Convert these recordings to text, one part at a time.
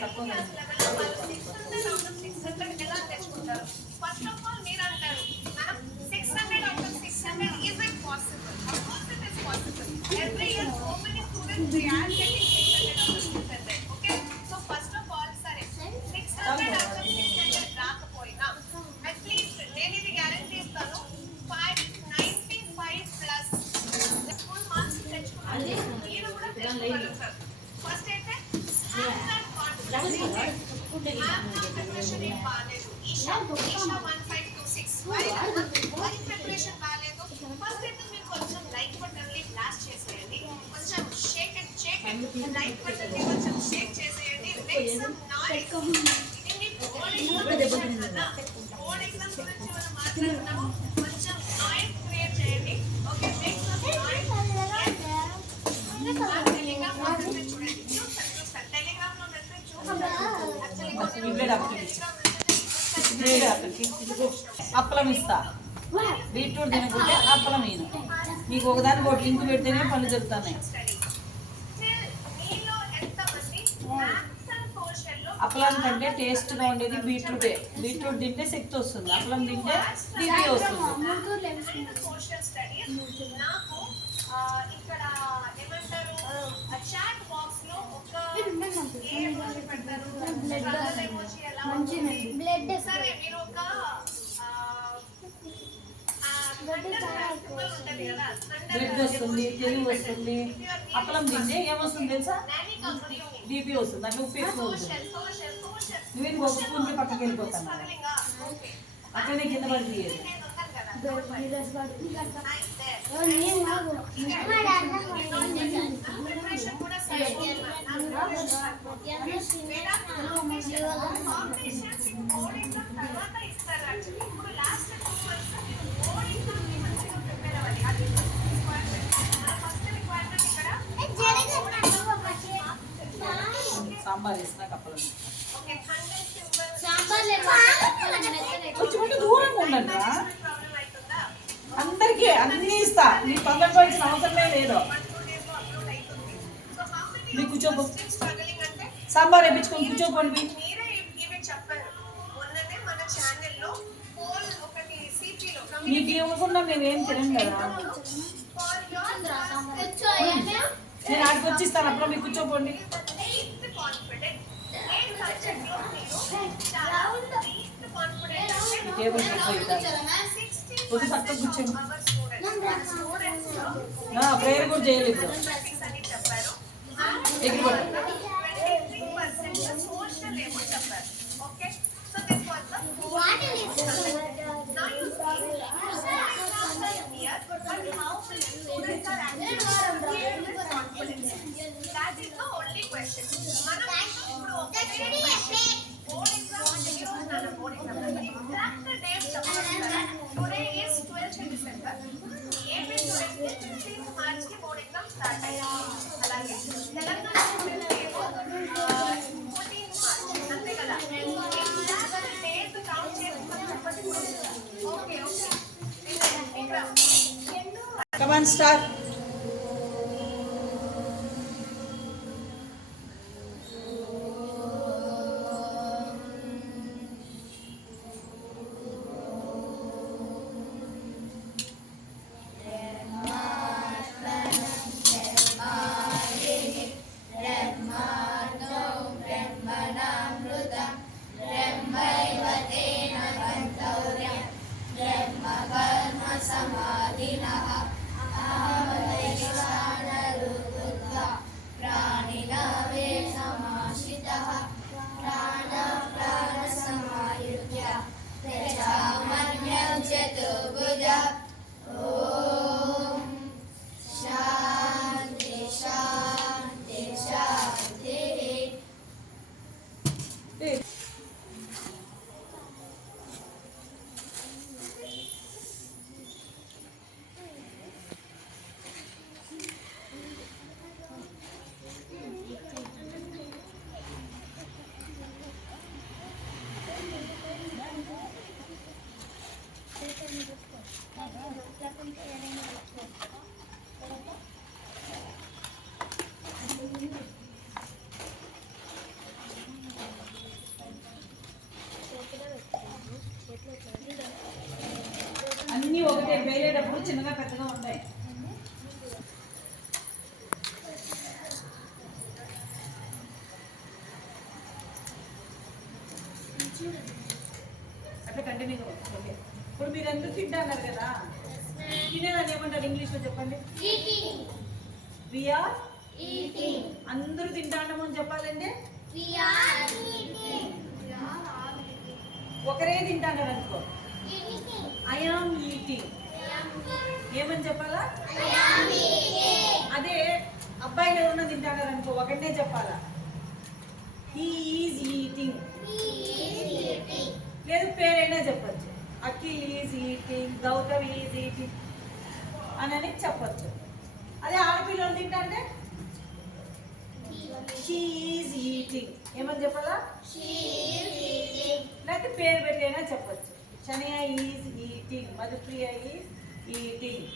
First of all మీరు అంటారు మనం 600 out of 600 is it possible? Of course it is possible. Every year so many students they are getting 600 out of 600. Okay, so first of all sare 600 out of 600 రాకపోయినా at least నేను ఇది guarantee ఇస్తాను 595 plus full marks తెచ్చుకోవాలి. మీరు కూడా తెచ్చుకోగలుగుతారు. First అయితే preparation ఏం బాగాలేదు. ఈషా 1526 ప్రిపరేషన్ బాగాలేదు. ఫస్ట్ అయితే మీరు కొంచెం లైక్ బటన్ ని బ్లాస్ట్ చేసేయండి. కొంచెం షేక్ లైక్ బటన్ ని కొంచెం షేక్ చేసేయండి. Make some noise. ఇది మీ బోర్డ్ ఎగ్జామ్ కదా, బోర్డ్ ఎగ్జామ్ గురించి మనం మాట్లాడుతున్నాము. కొంచెం నాయిస్ క్రియేట్ చేయండి. Okay, make some noise. Telegram లో మెసేజ్ చూడండి. చూస్తాను టెలిగ్రామ్ లో మెసేజ్ చూడండి. అప్పలం ఇస్తా, బీట్రూట్ తినకుంటే అప్పలం ఈయన. నీకు ఒకదానికి ఒకటి లింక్ పెడితేనే పనులు జరుగుతున్నాయి. అప్పలం కంటే టేస్ట్గా ఉండేది బీట్రూటే. బీట్రూట్ తింటే శక్తి వస్తుంది, అప్పలం తింటే బీపీ వస్తుంది. ఇక్కడ ఏమంటారు చాట్ బాక్స్ లో ఒక సరే మీరు ఒక బ్లడ్ వస్తుంది, తెలుగు వస్తుంది. అప్పలం తింటే ఏమొస్తుంది తెలుసా? బీపీ వస్తుంది. అట్లా ఉప్పు ఎక్కువ వస్తుంది. నువ్వు ఒక స్పూన్ పక్కకి వెళ్ళిపోతాను, అట్లనే కింద పడిపోయేది. సాంబార్ వేసిన కప్పలం కొంచెం దూరంగా ఉండండి. అందరికీ అన్ని ఇస్తా, నీ తొందరపడాల్సిన అవసరమే లేదు. మీ కూర్చోబో, సాంబార్ వేయించుకొని కూర్చోపోండి. మీకు ఇవ్వకుండా మేమేం తినం కదా. నేను ఆడికి వచ్చిస్తాను, అప్పుడు మీకు కూర్చోపోండి. టేబుల్ కొద్ది పక్కన కూర్చోండి. ప్రేయర్ కూడా చేయాలి ఇప్పుడు. Come on, start. కూడా చిన్నగా పెద్దగా ఉంటాయి. అట్లా కంటిన్యూగా ఓకే. ఇప్పుడు మీరు ఎందుకు తింటున్నారు కదా, తినేదాన్ని ఏమంటారు ఇంగ్లీష్లో చెప్పండి? వీఆర్ అందరూ తింటాము అని చెప్పాలంటే ఒకరే తింటాన్నారు అనుకో, ఐఆమ్ ఈటింగ్ ఏమని చెప్పాలా? అదే అబ్బాయిలు ఎవరన్నా తింటాన్నారు అనుకో, ఒకటే చెప్పాలా? He is eating. లేదు పేరైనా చెప్పచ్చు, Akhil is eating, Gautam is eating అని చెప్పచ్చు. అదే ఆడపిల్లలు తింటే షీ ఈజ్ ఈటింగ్ ఏమని చెప్పాలా? లేకపోతే పేరు పెట్టైనా చెప్పచ్చు. Saniya is eating, Madhupriya is eating.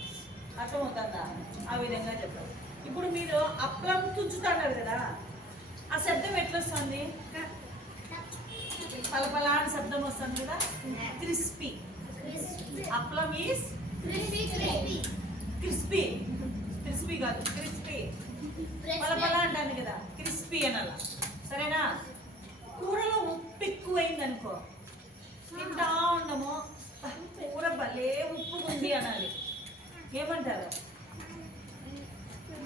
అర్థమవుతుందా? ఆ విధంగా చెప్పాలి. ఇప్పుడు మీరు అప్పలం తుంచుతున్నారు కదా, ఆ శబ్దం ఎట్లా వస్తుంది? పలపలా అని శబ్దం వస్తుంది కదా, crispy. Appalam is crispy, crispy కాదు క్రిస్పీ. పలపలా అంటాను కదా, క్రిస్పీ అనాల. సరేనా? కూరలో ఉప్పు ఎక్కువైంది అనుకో, తింటా ఉండము, కూర భలే ఉప్పు ఉంది అనాలి. ఏమంటారు?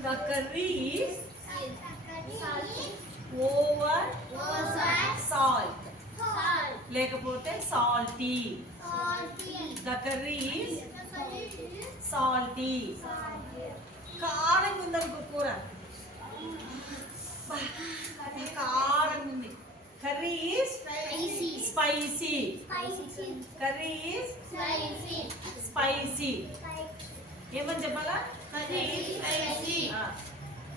The curry is over salt, లేకపోతే salty. The curry is salty. కారం ఉందనుకో కూర, కారం ఉంది. Curry is spicy, curry is spicy. ఏమని చెప్పాలా?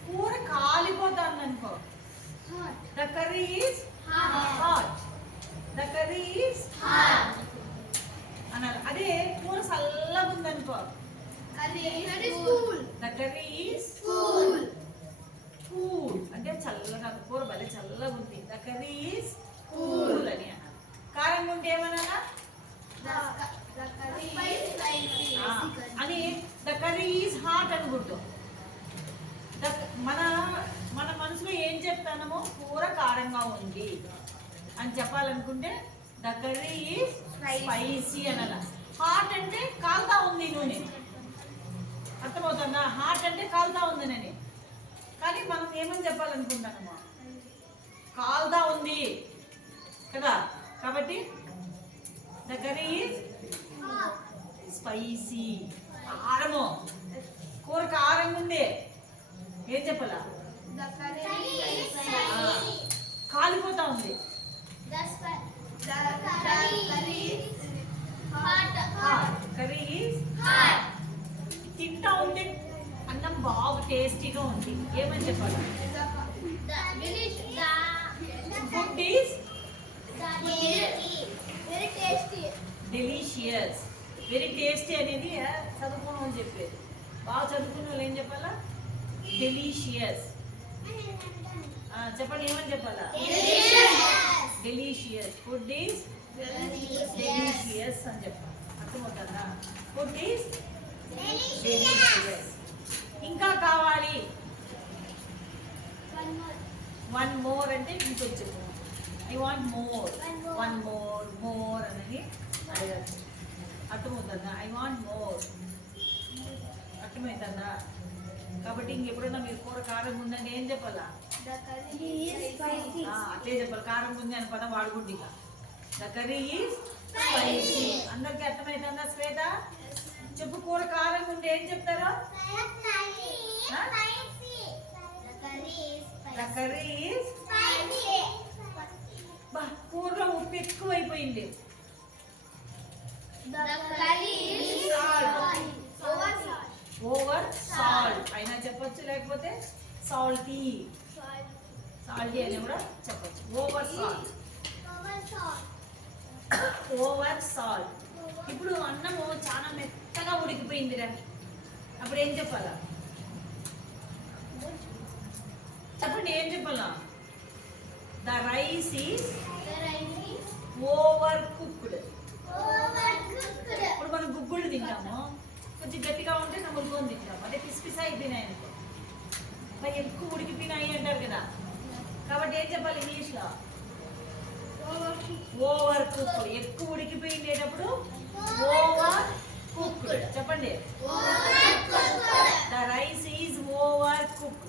కూర కాలిపోతుంది అనుకో, the curry is hot, the curry is అన్నారు. అదే కూర చల్లగా ఉందనుకో, ద కర్రీ ఈజ్ కూల్ అంటే చల్లగా, కూర భలే చల్లగా ఉంది, ద కర్రీ ఈజ్ కూల్ అని అన్నారు. కారం ఉంటే ఏమన్నా అని ద కర్రీ ఈజ్ హాట్ అనుకుంటాం. మన మన మనసులో ఏం చెప్తానమో, కూర కారంగా ఉంది అని చెప్పాలనుకుంటే ద కర్రీ ఈజ్ స్పైసీ అనాల. హాట్ అంటే కాలుతా ఉంది నూనె, అర్థమవుతుందా? హాట్ అంటే కాలుతా ఉంది నని. కానీ మనం ఏమని చెప్పాలనుకుంటానమో, కాలుతా ఉంది కదా. కాబట్టి ద కర్రీ ఈజ్ స్పైసీ. కారము, కూర కారంగా ఉంది ఏం చెప్పాలా? కాలిపోతా ఉంది. కర్రీ ఈజ్ తింటా ఉంటే అన్నం బాగా టేస్టీగా ఉంది ఏమని చెప్పాలా? Food is delicious. Very tasty అనేది చదువుకోమని చెప్పేది. బాగా చదువుకున్న వాళ్ళు ఏం చెప్పాలా? డెలీషియస్. చెప్పండి ఏమని చెప్పాలా? డెలీషియస్. ఫుడ్ ఈజ్ డెలీషియస్ అని చెప్పాలి. అర్థమవుతుందా? Food is delicious. ఇంకా కావాలి, వన్ మోర్ అంటే ఇంకొంచెం, I want more, one more, more అనేది అడగచ్చు. అర్థమవుతుందా? I want more. అర్థమవుతుందా? కాబట్టి ఇంకెప్పుడైనా మీరు కూర కారం ఉందని ఏం చెప్పాలా? అట్లే చెప్పాలి. కారం ఉంది అని పదం వాడుకుంటే ద కర్రీ ఈజ్ స్పైసీ. అందరికి అర్థమవుతుందా శ్వేత? చెప్పు, కూర కారం ఉంటే ఏం చెప్తారు? ద కర్రీ ఈజ్ కూరలో ఉప్పు ఎక్కువైపోయింది. ఓవర్ సాల్ట్ అయినా చెప్పొచ్చు, లేకపోతే సాల్టీ, సాల్టీ అని కూడా చెప్పొచ్చు. Over salt, over salt. ఇప్పుడు అన్నము చాలా మెత్తగా ఉడికిపోయిందిరా, అప్పుడు ఏం చెప్పాలా? చెప్పండి ఏం చెప్పాలా? The rice is over cooked. ఇప్పుడు మనం గుగ్గుళ్ళు తింటాము, కొంచెం గట్టిగా ఉంటే నమ్ములుకొని తింటాం. అదే పిసి పిసి అయిపోయినాయి అనుకో, మరి ఎక్కువ ఉడికిపోయినాయి అంటారు కదా. కాబట్టి ఏం చెప్పాలి ఇంగ్లీష్లో? Over cook. ఎక్కువ ఉడికిపోయినప్పుడు ఓవర్ కుక్డ్ చెప్పండి. The rice is over cooked.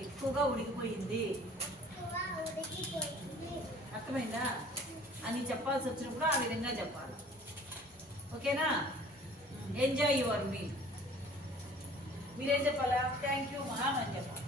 ఎక్కువగా ఉడికిపోయింది. అర్థమైందా? అని చెప్పాల్సి వచ్చినప్పుడు ఆ విధంగా చెప్పాలి. ఓకేనా? Enjoy your meal. మీరేం చెప్పాలా? థ్యాంక్ యూ మ్యామ్ అని చెప్పాలి.